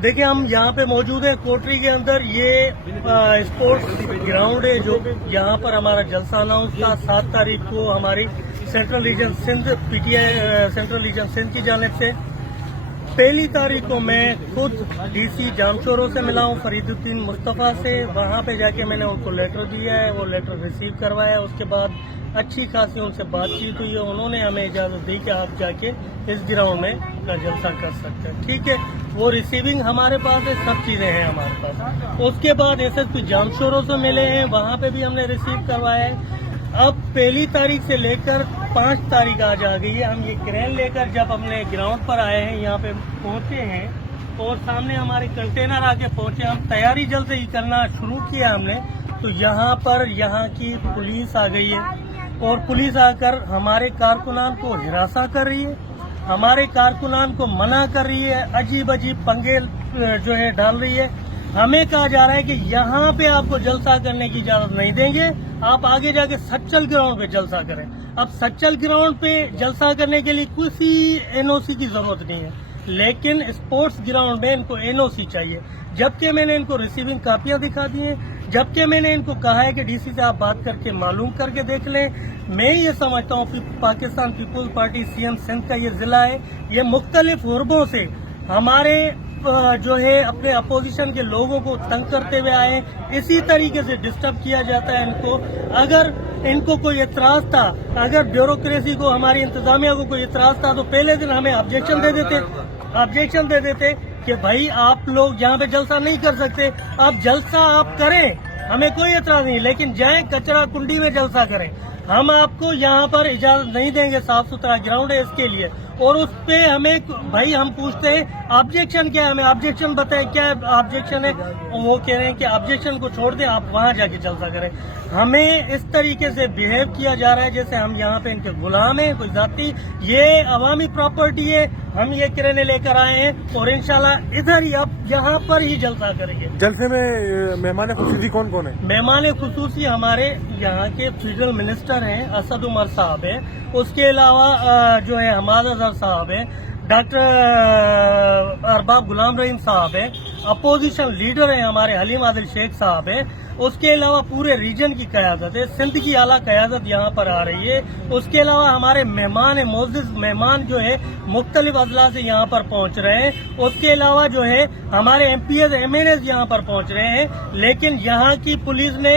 देखिए हम यहाँ पे मौजूद हैं कोटरी के अंदर। ये स्पोर्ट्स ग्राउंड है जो यहाँ पर हमारा जलसा अनाउंस था 7 तारीख को हमारी central region Sindh PTI central region Sindh की जानिब से। पहली तारीख को मैं खुद डीसी जामशोरों से मिला हूँ फरीदुद्दीन मुस्तफ़ा से। वहाँ पे जाके मैंने उनको लेटर दिया है, वो लेटर रिसीव करवाया। उसके बाद अच्छी खासी उनसे बातचीत हुई है, उन्होंने हमें इजाज़त दी कि आप जाके इस ग्राउंड में अपना जलसा कर सकते हैं। ठीक है, वो रिसीविंग हमारे पास है, सब चीज़ें हैं हमारे पास। उसके बाद एसएसपी जामशोरों से मिले हैं, वहाँ पे भी हमने रिसीव करवाया है। अब पहली तारीख से लेकर 5 तारीख आज आ गई है। हम ये क्रेन लेकर जब अपने ग्राउंड पर आए हैं, यहाँ पे पहुंचे हैं और सामने हमारे कंटेनर आके पहुंचे, हम तैयारी जल्द ही करना शुरू किया हमने। तो यहाँ पर यहाँ की पुलिस आ गई है और पुलिस आकर हमारे कारकुनान को हिरासा कर रही है, हमारे कारकुनान को मना कर रही है, अजीब अजीब पंगे जो है डाल रही है। हमें कहा जा रहा है कि यहाँ पे आपको जलसा करने की इजाजत नहीं देंगे, आप आगे जाके सच्चल ग्राउंड पे जलसा करें। अब सच्चल ग्राउंड पे जलसा करने के लिए किसी एनओसी की जरूरत नहीं है, लेकिन स्पोर्ट्स ग्राउंड में इनको एनओसी चाहिए। जबकि मैंने इनको रिसीविंग कापियां दिखा दी हैं, जबकि मैंने इनको कहा है कि डीसी से आप बात करके मालूम करके देख लें। मैं ये समझता हूँ कि पाकिस्तान पीपुल्स पार्टी सीएम सिंध का ये जिला है, ये मुख्तलिफ हुर्बों से हमारे जो है अपने अपोजिशन के लोगों को तंग करते हुए आए, इसी तरीके से डिस्टर्ब किया जाता है इनको। अगर इनको कोई एतराज था, अगर ब्यूरोक्रेसी को हमारी इंतजामिया को कोई एतराज था तो पहले दिन हमें ऑब्जेक्शन दे देते कि भाई आप लोग यहाँ पे जलसा नहीं कर सकते, आप जलसा आप करें, हमें कोई एतराज नहीं, लेकिन जाएं कचरा कुंडी में जलसा करें। हम आपको यहाँ पर इजाजत नहीं देंगे, साफ सुथरा ग्राउंड है इसके लिए। और उस पे हमें भाई हम पूछते हैं ऑब्जेक्शन क्या है, हमें ऑब्जेक्शन बताएं क्या ऑब्जेक्शन है। वो कह रहे हैं कि ऑब्जेक्शन को छोड़ दें, आप वहां जाके जलसा करें। हमें इस तरीके से बिहेव किया जा रहा है जैसे हम यहाँ पे इनके गुलाम हैं, कोई जाती। ये अवामी प्रॉपर्टी है, हम ये किराने लेकर आए हैं और इंशाल्लाह इधर ही अब यहाँ पर ही जलसा करेंगे। जलसे में मेहमान खुसूसी कौन कौन है? मेहमान खुसूसी हमारे यहाँ के फेडरल मिनिस्टर हैं, असद उमर साहब हैं, उसके अलावा जो है हमाद अजहर साहब हैं, डॉक्टर अरबाब गुलाम रहीम साहब हैं, अपोजिशन लीडर हैं हमारे हलीम आदिल शेख साहब हैं। उसके अलावा पूरे रीजन की क़यादत है, सिंध की आला क़यादत यहाँ पर आ रही है। उसके अलावा हमारे मेहमान मोअज़्ज़िज़ मेहमान जो है मुख्तलिफ अजला से यहाँ पर पहुँच रहे हैं। उसके अलावा जो है हमारे MPs MNAs यहाँ पर पहुँच रहे हैं, लेकिन यहाँ की पुलिस ने